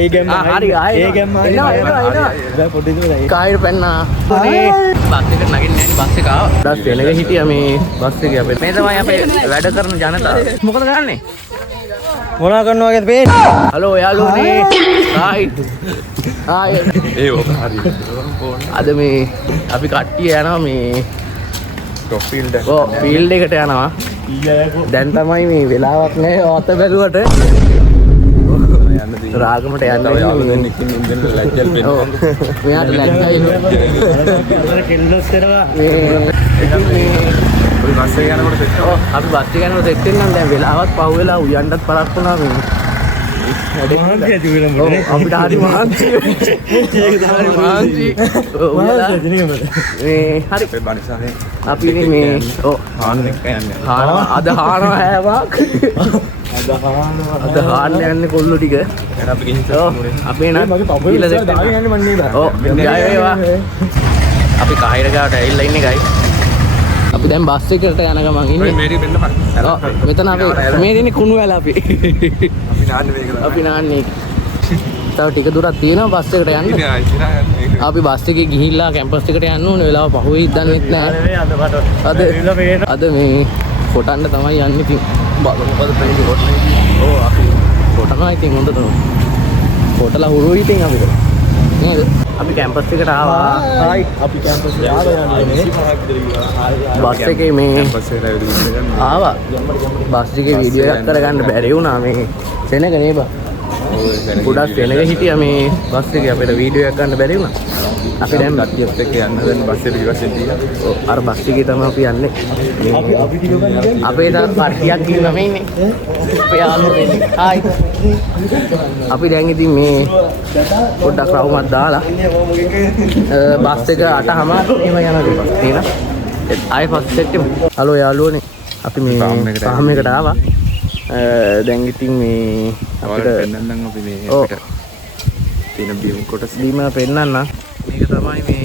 හරි කායිර පැන්නා බස් එකට නගින්නේ නැහැ බස් එක ආවා. ඩස් වෙනක හිටියා මේ බස් එකේ අපේ. මේ තමයි අපේ වැඩ කරන ජනතාව. මොකද කරන්නේ? මොනවා කරනවා වගේද පේන්නේ? හලෝ යාළුවනේ. රයිට්. ආය. ඒ ඔක හරි. අද මේ අපි කට්ටිය යනවා මේ ෆීල්ඩ් එකට. ඔව් ෆීල්ඩ් එකට යනවා. දැන් තමයි මේ වෙලාවක් නැහැ ඔත බැලුවට. රාගමට යන්න යාළුවෙන් එක්කින් ඉඳන් ලැජ්ජල් වෙන්න. ඔව්. මෙයාට ලැජ්ජයි. කෙල්ලොස් කරනවා. අපි බස් එක යනකොට සෙට් වෙනවා. ඔව් අපි බස් එක යනකොට සෙට් වෙනනම් දැන් වෙලාවත් පහු වෙලා උයන්නත් පරක් වුණා මේ. මහන්සිය තිබුණා මොකද? අපිට හරි මහන්සිය. ඒක තමයි මහන්සිය. මේ හරි බණිසානේ. අපි මේ ඔව් හාන එක්ක යන්නේ. හාන අද හාන හැවක්. අද හාන්න යන්නේ කොල්ලෝ ටික. එහෙනම් අපි ගිහින් අපේ නම් මගේ පපුව දාගෙන යන්නේ මන්නේ බා. ඔව් ජය වේවා. අපි කාහිර ගාවට ඇවිල්ලා ඉන්නේ ගයි. අපි දැන් බස් එකකට යන ගමන් ඉන්නේ. මේරි වෙන්න බෑ. ඔව් මෙතන අපි මේ දෙන්නේ කුණු වැල අපි. අපි නාන්නේ මේක. අපි නාන්නේ. තව ටික දුරක් තියෙනවා බස් එකට යන්න. අපි බස් එකේ ගිහිල්ලා කැම්පස් එකට යන්න ඕනේ. වෙලාව පහුවෙයි දන්නෙත් නැහැ. අද මේ කොටන්න තමයි යන්නේ ඉතින්. බලමු මොකද වෙන්නේ කොටන්නේ. ඔව් අපි කොටනවා ඉතින් හොඳ තමයි. කොටලා හුරුයි ඉතින් අපිට. නේද? අපි කැම්පස් එකට ආවා. හායි අපි කැම්පස් එකට ආවා. බස් එකේ මේ කැම්පස් එකට ආවා. බස් එකේ වීඩියෝ එකක් කරගන්න බැරි වුණා මේ සෙනග නේ බා. ගොඩක් සෙනග හිටියා මේ බස් එකේ අපිට වීඩියෝ එකක් ගන්න බැරි වුණා. අපි දැන් කට්ටියත් එක්ක යන්න දැන් බස් එකට ඉවසෙන් දීලා. ඔව් අර බස් එකේ තමයි අපි යන්නේ. අපේ තාත් කට්ටියක් ඉන්නවා මේ ඉන්නේ. අපේ යාළුවෝ ඉන්නේ. හායි. අපි දැන් ඉතින් මේ පොඩ්ඩක් රවුමක් දාලා බස් එක 8:00ම එහෙම යනවා නේද? ආයෙ ෆස්ට් සෙට් එක. හලෝ යාළුවනේ. අපි මේ පහම එකට ආවා. දැන් ඉතින් මේ අපිට පෙන්නන්නම් අපි මේ අපිට තියෙන බීම් කොටස් බීම පෙන්නන්න. මේක තමයි මේ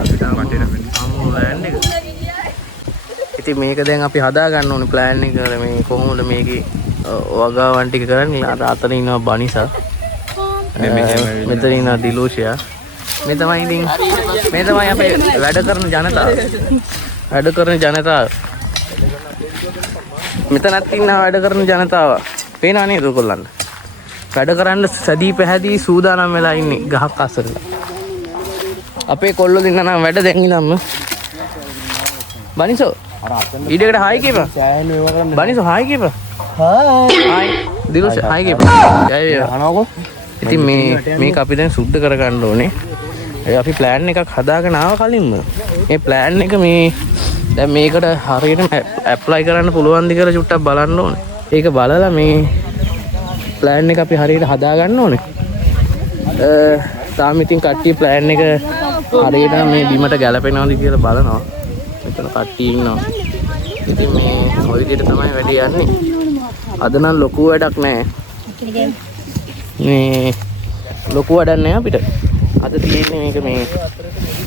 අපිට වටේන අමු ලෑන්ඩ් එක. ඉතින් මේක දැන් අපි හදා ගන්න ඕනේ ප්ලෑන් එක මේ කොහොමද මේකේ වගාවන් ටික කරන්නේ. අර අතන ඉන්නවා බනිසා. මෙතන ඉන්නවා දිලෝෂයා. මේ තමයි ඉතින් මේ තමයි අපේ වැඩ කරන ජනතාව. වැඩ කරන ජනතාව. මෙතනත් ඉන්නවා වැඩ කරන ජනතාව. පේනවා නේද ඔයගොල්ලන්ට? වැඩ කරන්න සැදී පැහැදී සූදානම් වෙලා ඉන්නේ ගහක් අස්සට. අපේ කොල්ලෝ දෙන්න නම් වැඩ දැන් ඉඳන්ම. බනිසෝ ඊඩේකට හායි කියපන්. බනිසෝ හායි කියපන්. හායි. දිලුෂ හායි කියපන්. ජය වේවා. ඉතින් මේක අපි දැන් සුද්ධ කරගන්න ඕනේ. අපි ප්ලෑන් එකක් හදාගෙන ආව කලින්ම. මේ ප්ලෑන් එක මේ දැන් මේකට හරියට ඇප්ලයි කරන්න පුළුවන්ද කියලා චුට්ටක් බලන්න ඕනේ. ඒක බලලා මේ ප්ලෑන් එක අපි හරියට හදා ගන්න ඕනේ. තාම ඉතින් කට්ටිය ප්ලෑන් එක හරියට මේ බිමට ගැලපෙනවද කියලා බලනවා. මෙතන කට්ටිය ඉන්නවා. ඉතින් මේ ඔය විදිහට තමයි වැඩේ යන්නේ. අද නම් ලොකු වැඩක් නැහැ. මේ ලොකු වැඩක් නැහැ අපිට. අද තියෙන්නේ මේක මේ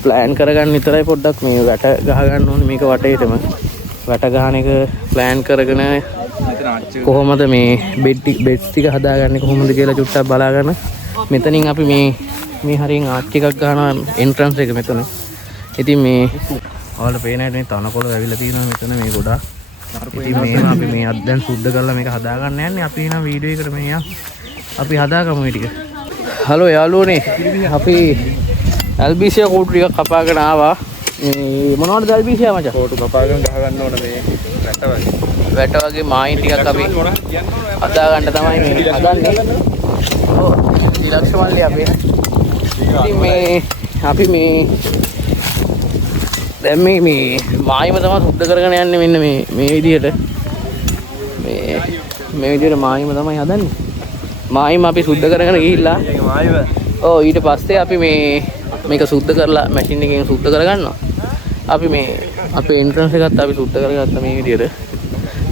ප්ලෑන් කරගන්න විතරයි පොඩ්ඩක් මේ වැට ගහ ගන්න ඕනේ මේක වටේටම. වැට ගහන එක ප්ලෑන් කරගෙන කොහොමද මේ බෙඩ්ස් ටික හදාගන්නේ කොහොමද කියලා චුට්ටක් බලාගෙන මෙතනින් අපි මේ හරියෙන් ආච්චි එකක් ගන්නවා එන්ට්‍රන්ස් එක මෙතන. ඉතින් මේ ඔයාලට පේන හැටි මේ තනකොළ ඇවිල්ලා තියෙනවා මෙතන මේ ගොඩක්. ඉතින් මේව අපි මේ අද දැන් සුද්ධ කරලා මේක හදාගන්න යන්නේ. අපි එන වීඩියෝ එකට මේ අපි හදාගමු මේ ටික. හලෝ යාළුවනේ. අපි ඇල්බීසියා කෝටු ටිකක් කපාගෙන ආවා. මේ මොනවද ඇල්බීසියා මචං? කෝටු කපාගෙන ගහ ගන්න ඕන මේ වැට වගේ. වැට වගේ මායින් ටිකක් අපි හදාගන්න තමයි මේ හදන්නේ. ඔව් ඊලක්ෂ මල්ලි අපි. ඉතින් මේ අපි මේ දැන් මේ මායිම තමයි සුද්ධ කරගෙන යන්නේ මෙන්න මේ විදිහට. මේ විදිහට මායිම තමයි හදන්නේ. මායිම අපි සුද්ධ කරගෙන ගිහිල්ලා ඔව් ඊට පස්සේ අපි මේක සුද්ධ කරලා මැෂින් එකෙන් සුද්ධ කරගන්නවා. අපි මේ අපේ එන්ට්‍රන්ස් එකත් අපි සුද්ධ කරගත්තා මේ විදිහට.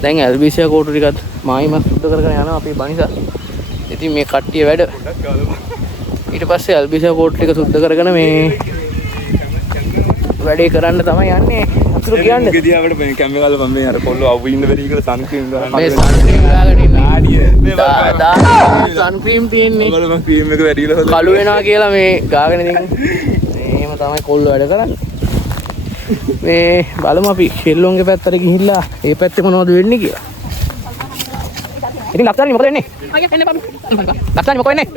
දැන් ඇල්බීසියා කෝටු ටිකත් මායිම සුද්ධ කරගෙන යනවා අපි බනිසා. ඉතින් මේ කට්ටිය වැඩ ඊට පස්සේ ඇල්බීසියා කෝටු ටික සුද්ධ කරගෙන මේ වැඩේ කරන්න තමයි යන්නේ. අතුරු කියන්නේ. ඉතින් අපිට මේ කැමරාවල මම මේ අර කොල්ලෝ අවු ඉන්න බැරි කියලා සන්ක්‍රීම් ගන්න. මේ සන්ක්‍රීම් ගාගෙන ඉන්නේ. සන් ක්‍රීම් තියෙන්නේ කළු වෙනවා කියලා මේ ගාගෙන ඉතින් එහෙම තමයි කොල්ලෝ වැඩ කරන්නේ. මේ බලමු අපි ෂෙල්ලොන්ගේ පැත්තට ගිහිල්ලා ඒ පැත්තේ මොනවද වෙන්නේ කියලා. ඉතින් ලක්ෂණි මොකද වෙන්නේ? අයියා එන්න බබු. ලක්ෂණි මොකද වෙන්නේ?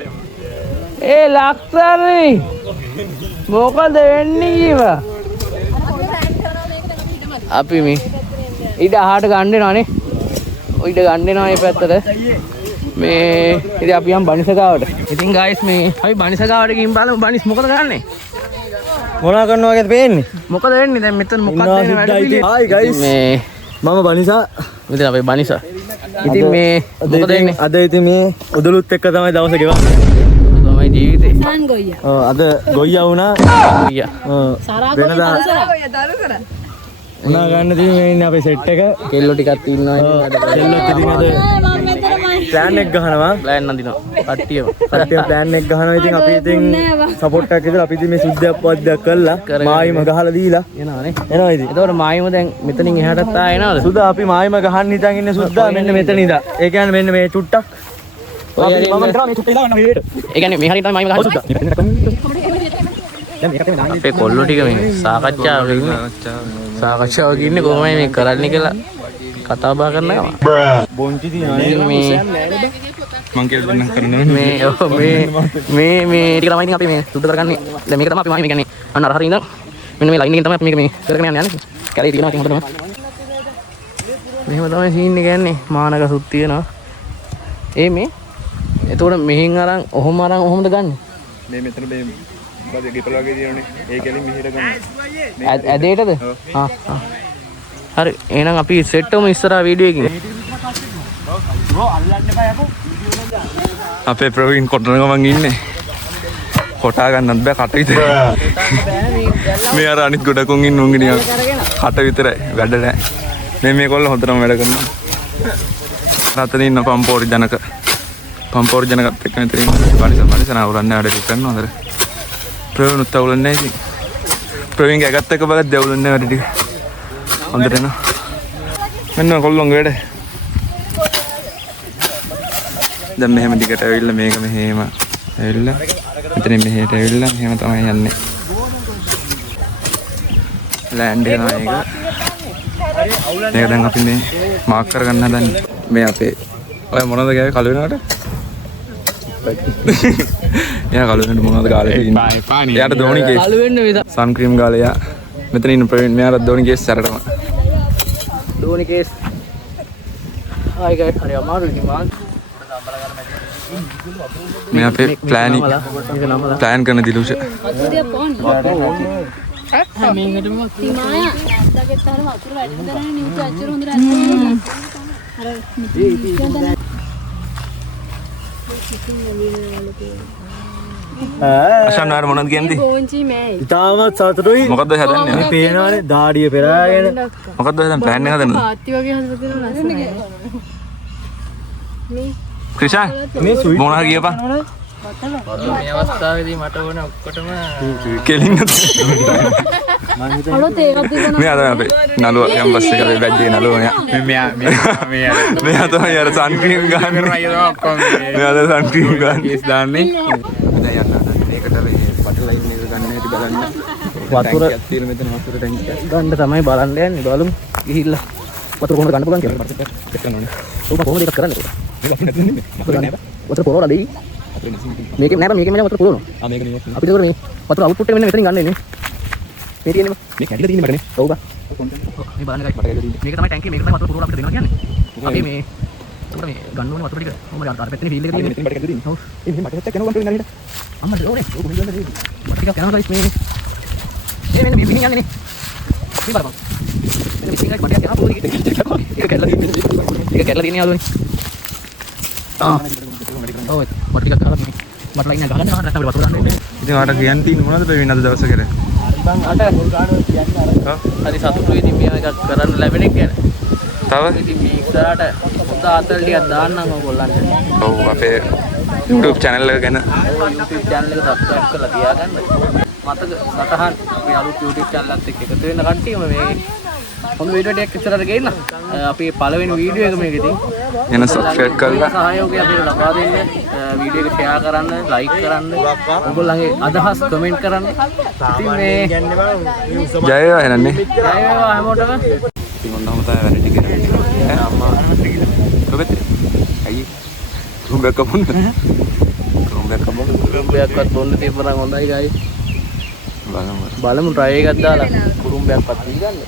ඒ ලක්ෂණි මොකද වෙන්නේ කීවා? අපි මේ ඊට අහකට ගන්න වෙනවානේ. ඔය ඊට ගන්න වෙනවා මේ පැත්තට. මේ ඉතින් අපි යම් බනිසගාවට. ඉතින් ගයිස් මේ අපි බනිසගාවට ගිහින් බලමු බනිස් මොකද කරන්නේ? මොනා කරනවා වගේද පේන්නේ? මොකද වෙන්නේ දැන් මෙතන මොකක්ද වෙන්නේ වැඩ පිළිවෙල? හායි ගයිස් මේ මම බනිසා. මෙතන අපි බනිසා. ඉතින් මේ මොකද වෙන්නේ? අද ඉතින් මේ උදළුත් එක්ක තමයි දවස ගෙවන්නේ. තමයි ජීවිතේ. සාන් ගොයියා. ඔව් අද ගොයියා වුණා. ගොයියා. සරා වෙනදා ගොයියා දරු කර. උනා ගන්න තියෙන මේ ඉන්නේ අපේ සෙට් එක. කෙල්ලෝ ටිකක් ඉන්නවා ඉතින් වැඩ කෙල්ලොත් ඉතින් අද ප්ලෑන් එක ගහනවා. ප්ලෑන් නදිනවා. කට්ටියම. කට්ටිය ප්ලෑන් එක ගහනවා. ඉතින් අපි ඉතින් සපෝට් එකක් විතර අපි ඉතින් මේ සුද්ධයක් පද්දයක් කළා. මායිම ගහලා දීලා එනවානේ. එනවා ඉතින්. එතකොට මායිම දැන් මෙතනින් එහාටත් ආ එනවද? සුදා අපි මායිම ගහන්න හිතන් ඉන්නේ සුද්දා මෙන්න මෙතන ඉඳලා. ඒ කියන්නේ මෙන්න මේ චුට්ටක්. අපි මම හිතනවා මේ චුට්ට ඉලා වන්න මෙහෙට. ඒ කියන්නේ මේ හරියට තමයි මායිම ගහන්නේ. අපේ කොල්ලෝ ටික මේ සාකච්ඡාවක ඉන්නේ. සාකච්ඡාවක ඉන්නේ කොහොමද මේ කරන්නේ කියලා කතා බහ කරනවා. බොන්චි තියනවා මේ මං කියලා දෙන්නම් කරනවා. මේ මේ ටික තමයි ඉතින් අපි මේ සුද්ධ කරගන්නේ. දැන් මේක තමයි අපි මායිම කියන්නේ. අන්න අර හරිය ඉඳන් මෙන්න මේ ලයින් එකෙන් තමයි අපි මේක මේ කරගෙන යන්නේ. කැලේ තියෙනවා ඉතින් හොඳටම. මෙහෙම තමයි සීන් එක යන්නේ. මානක සුත් තියෙනවා. මේ එතකොට මෙහින් අරන් ඔහොම ඔහොමද ගන්නෙ? මේ මෙතන මේ මොකද ගෙපල වගේ තියෙනනේ. ඒ කැලින් මෙහෙට ගන්න. ඇදේටද? හරි. එහෙනම් අපි සෙට් වෙමු ඉස්සරහා වීඩියෝ එකකින්. අපේ ප්‍රවීන් කොටන ගමන් ඉන්නේ. කොටා ගන්නත් බෑ කට විතරයි. මේ අර අනිත් ගොඩකුන් ඉන්න උන්ගේ නිකන් කට විතරයි වැඩ නැහැ. මේ කොල්ල හොඳටම වැඩ කරනවා. රතන ඉන්න පම්පෝරි ජනක. පම්පෝරි ජනකත් එක්ක මෙතන ඉන්න. බනිසන අවුලන්නේ වැඩ කරනවා හොඳට. ප්‍රවීන් උත් අවුලන්නේ නැහැ ඉතින්. ප්‍රවීන්ගේ ඇගත් එක්ක බලද්දි දෙවුලන්නේ වැඩ ටික. හොඳට එනවා. මෙන්න කොල්ලොන්ගේ වැඩ. දැන් මෙහෙම දිගට ඇවිල්ලා මේක මෙහෙම ඇවිල්ලා මෙතන මෙහෙට ඇවිල්ලා මෙහෙම තමයි යන්නේ. ලෑන්ඩ් වෙනවා මේක. මේක දැන් අපි මේ මාක් කරගන්න හදන්නේ. මේ අපේ ඔය මොනවද ගාවේ කළු වෙනවට? එයා කළු වෙනට මොනවද ගාලේ ඉන්නේ? එයාට ධෝනි කේස්. කළු වෙන්න වේද? සන් ක්‍රීම් ගාලේ යා. මෙතන ඉන්න ප්‍රවීන් මෙයාට ධෝනි කේස් සැරටම. ධෝනි කේස්. ආයි ගයි හරි අමාරුයි ඉතින් මාත්. මේ අපේ ප්ලෑනින් ප්ලෑන් කරන දිලුෂ. වතුරිය පොන්. මේකටම තිමාය. දැක්කේ තර වතුර වැඩි කරන්නේ නිව්ට් අච්චර හොඳට අශානාර මොනවද කියන්නේ? පොන්චි මේ. ඉතාමත් සතුටුයි. මොකද්ද හදන්නේ? මේ පේනවනේ දාඩිය පෙරාගෙන. මොකද්ද හදන්නේ? ප්ලෑන් එක හදන්නද? පාත්ති වගේ හදලා තියෙනවා ලස්සනයි. මේ ක්‍රිෂාන් මේ සුයි මොනවා කියපන්? මේ අවස්ථාවේදී මට ඕන ඔක්කොටම කෙලින්ද? හලෝ තේකක් දෙන්න. මේ අද අපේ නළුවා කැම්පස් එකේ බැජ්ජේ නළුවා මෙයා. මෙයා තමයි අර සන් ක්‍රීම් ගන්න. මෙයා අද සන් ක්‍රීම් ගන්න. කේස් දාන්නේ. දැන් යන්න මේකට මේ බටර් ලයින් එක ගන්න හැටි බලන්න. වතුර තියෙන මෙතන වතුර ටැංකියක්. ගන්න තමයි බලන්න යන්නේ. බලමු ගිහිල්ලා වතුර කොහොමද ගන්න පුළුවන් කියලා. ඔබ කොහොමද ඒක කරන්නේ? වතුර පොරවලා දෙයි. මේකේ නෑ මේකේ මෙන්න වතුර පුරවනවා. මේක නේ. අපි ඒක මේ වතුර අවුට්පුට් එක මෙන්න මෙතනින් ගන්න එන්නේ. මේ තියෙන්නේ මේ කැඩිලා තියෙන්නේ මටනේ. ඔව් බා. මේ බලන්න ගයි. මේක තමයි ටැංකිය මේක තමයි වතුර පුරවලා අපිට දෙනවා කියන්නේ. අපි මේ උඩ මේ ගන්න ඕනේ වතුර ටික. කොහොමද අර පැත්තේ ෆීල්ඩ් එක තියෙන්නේ. මෙතන බඩ කැඩලා තියෙන්නේ. ඔව්. මේ මට හිතක් යනවා ගන්න නේද? අම්මට ඕනේ. ඔක මෙන්න ගන්න. මට ටිකක් යනවා ගයිස් මේ. මෙන්න මේ පිටින් යන්නේ නේ. මේ බලපන්. මෙන්න පිටින් ගයි මට යනවා පොඩි එක කැඩලා තියෙන්නේ. ඒක කැඩලා තියෙන්නේ යාළුවනේ. ඔව් මට ටිකක් ගහලා මේ මට ලයින් එක ගහන්න නැත්නම් අපිට වතුර ගන්න ඕනේ. ඉතින් ඔයාලට කියන්න තියෙන්නේ මොනවද ප්‍රවීන් අද දවසේ කරේ? බං අට හරි සතුටුයි ඉතින් මේ එකක් කරන්න ලැබෙන එක ගැන. තව ඉතින් මේ ඉස්සරහට පොත අතල් ටිකක් දාන්නම් ඔයගොල්ලන්ට. ඔව් අපේ YouTube channel එක ගැන YouTube channel එක subscribe කරලා තියාගන්න. මතක සටහන් අපේ අලුත් YouTube channel එකත් එක්ක එකතු වෙන කට්ටියම මේ හොඳ වීඩියෝ ටිකක් ඉස්සරහට ගේන්න. අපි පළවෙනි වීඩියෝ එක මේක ඉතින්. එන සබ්ස්ක්‍රයිබ් කරලා සහයෝගය අපිට ලබා දෙන්න. වීඩියෝ එක ෂෙයා කරන්න, ලයික් කරන්න. ඔයගොල්ලන්ගේ අදහස් කමෙන්ට් කරන්න. ඉතින් මේ ජය වේවා එනන්නේ. ජය වේවා හැමෝටම. ඉතින් ඔන්නම තමයි වැඩ ටික. අම්මා කොබෙත් අයියේ රුම්බයක් කපන්න. කුරුම්බයක්වත් බොන්න තිබ්බනම් හොඳයි ගයි. බලමු try එකක් දාලා කුරුම්බයක්වත් දීගන්න.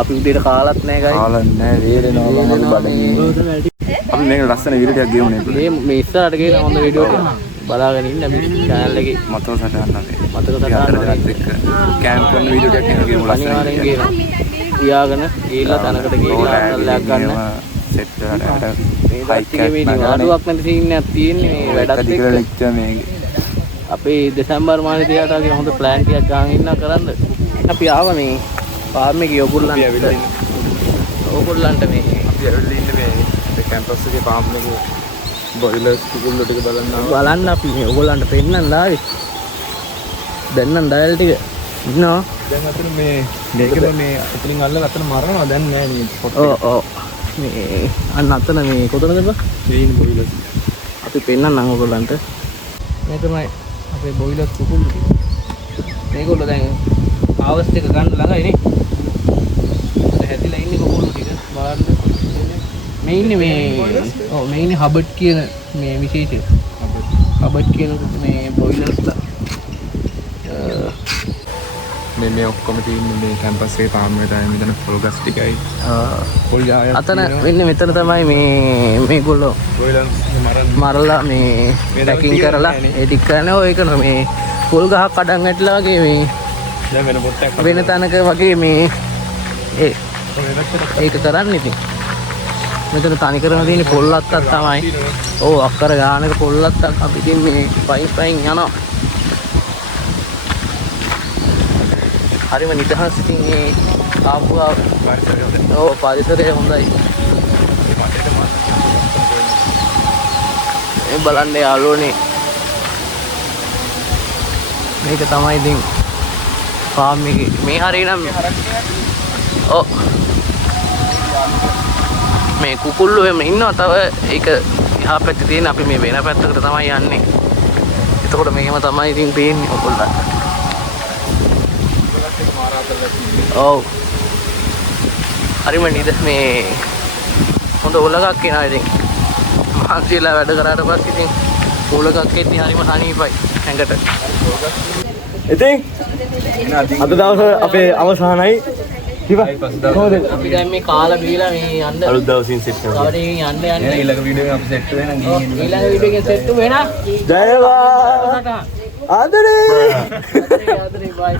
අපි උදේට කාලත් නැහැ ගයි. කාලත් නැහැ වේරෙනවා මම බඩගින්න. අපි මේක ලස්සන වීඩියෝ ටිකක් ගෙවුනේ. මේ ඉස්සරහට ගේන හොඳ වීඩියෝ ටික බලාගෙන ඉන්න මේ channel එකේ මතක සටහන් නැහැ. මතක සටහන් එක්ක කැම්ප් කරන වීඩියෝ ටිකක් එක ගෙවමු ලස්සන. අනිවාර්යෙන් ගේනවා. තියාගෙන ගිහිල්ලා තනකට ගිහිල්ලා අල්ලයක් ගන්න. සෙට් කරලා මේ ටිකේ මේ අඩුවක් නැති සීන් එකක් තියෙන්නේ මේ වැඩත් එක්ක. ලෙක්චර් මේකේ. අපි දෙසැම්බර් මාසේ 30ට වගේ හොඳ ප්ලෑන් ටිකක් ගන්න ඉන්න කරන්න. අපි ආව මේ ෆාම් එකේ ඔයගොල්ලන්ට මේ අපි ඇවිල්ලා ඉන්නේ මේ කැම්පස් එකේ ෆාම් එකේ බොයිලර්ස් කුකුල්ලෝ ටික බලන්න අපි මේ ඔයගොල්ලන්ට පෙන්නන්න ආවේ. දැන් නම් ඩයල් ටික ඉන්නවා. දැන් අතන මේ මේකම මේ අතලින් අල්ලලා අතන මරනවා දැන් නෑ නේ පොට් එක. ඔව් මේ අන්න අතන මේ කොතනද බා? ක්ලීන් බොයිලර්ස්. අපි පෙන්නන්නම් ඔයගොල්ලන්ට. මේ තමයි අපේ බොයිලර් කුකුල්ලු ටික. මේගොල්ලෝ දැන් හාවස්ට් එක ගන්න ළඟයි නේ. හැදිලා ඉන්නේ කුකුල්ලු ටික. බලන්න. මේ ඉන්නේ මේ ඔව් මේ ඉන්නේ හබට් කියන මේ විශේෂය. හබට් කියන මේ බොයිලර්ස්ලා මේ ඔක්කොම තියෙන්නේ මේ කැම්පස් එකේ ෆාම් එකට ආයේ මෙතන පොල් ගස් ටිකයි. පොල් ගහය. අතන වෙන්නේ මෙතන තමයි මේගොල්ලෝ බොයිලර්ස් මරලා මේ පැකින් කරලා ඒ ටික කරන්නේ ඔය කරන මේ පොල් ගහක් කඩන් ඇටලා වගේ මේ දැන් වෙන පොට්ටක් වෙන තැනක වගේ මේ ඒක කරන්නේ ඉතින් මෙතන තනි කරන තියෙන පොල්ලත්තක් තමයි. ඔව් අක්කර ගානක පොල්ලත්තක් අපි ඉතින් මේ පයින් යනවා. හරිම නිදහස් ඉතින් මේ ආපුවා ඔව් පරිසරය හොඳයි. මේ බලන්න යාළුවනේ මේක තමයි ඉතින් ෆාම් එකේ මේ හරියනම් ඔව් මේ කුකුල්ලු එම ඉන්නවා තව ඒක එහා පැත්තේ තියෙන අපි මේ වෙන පැත්තකට තමයි යන්නේ. එතකොට මේකම තමයි ඉතින් පේන්නේ ඔයගොල්ලන්ට. ඔව් හරිම නිද මේ හොඳ උලගක් එනවා ඉතින් මහන්සියලා වැඩ කරාට පස්සේ ඉතින් උලගක් එද්දි හරිම සනීපයි ඇඟට. ඉතින් අද දවසේ අපේ අවසානයි අපි දැන් මේ කාලා බීලා මේ යන්න අලුත් දවසින් සෙට් කරනවා. කවරේකින් යන්න ඊළඟ වීඩියෝ එකේ අපි සෙට් වෙනවා ගිහින් ඊළඟ වීඩියෝ එකෙන් සෙට් වෙනා ජයවා ආදරේ ආදරේ බයි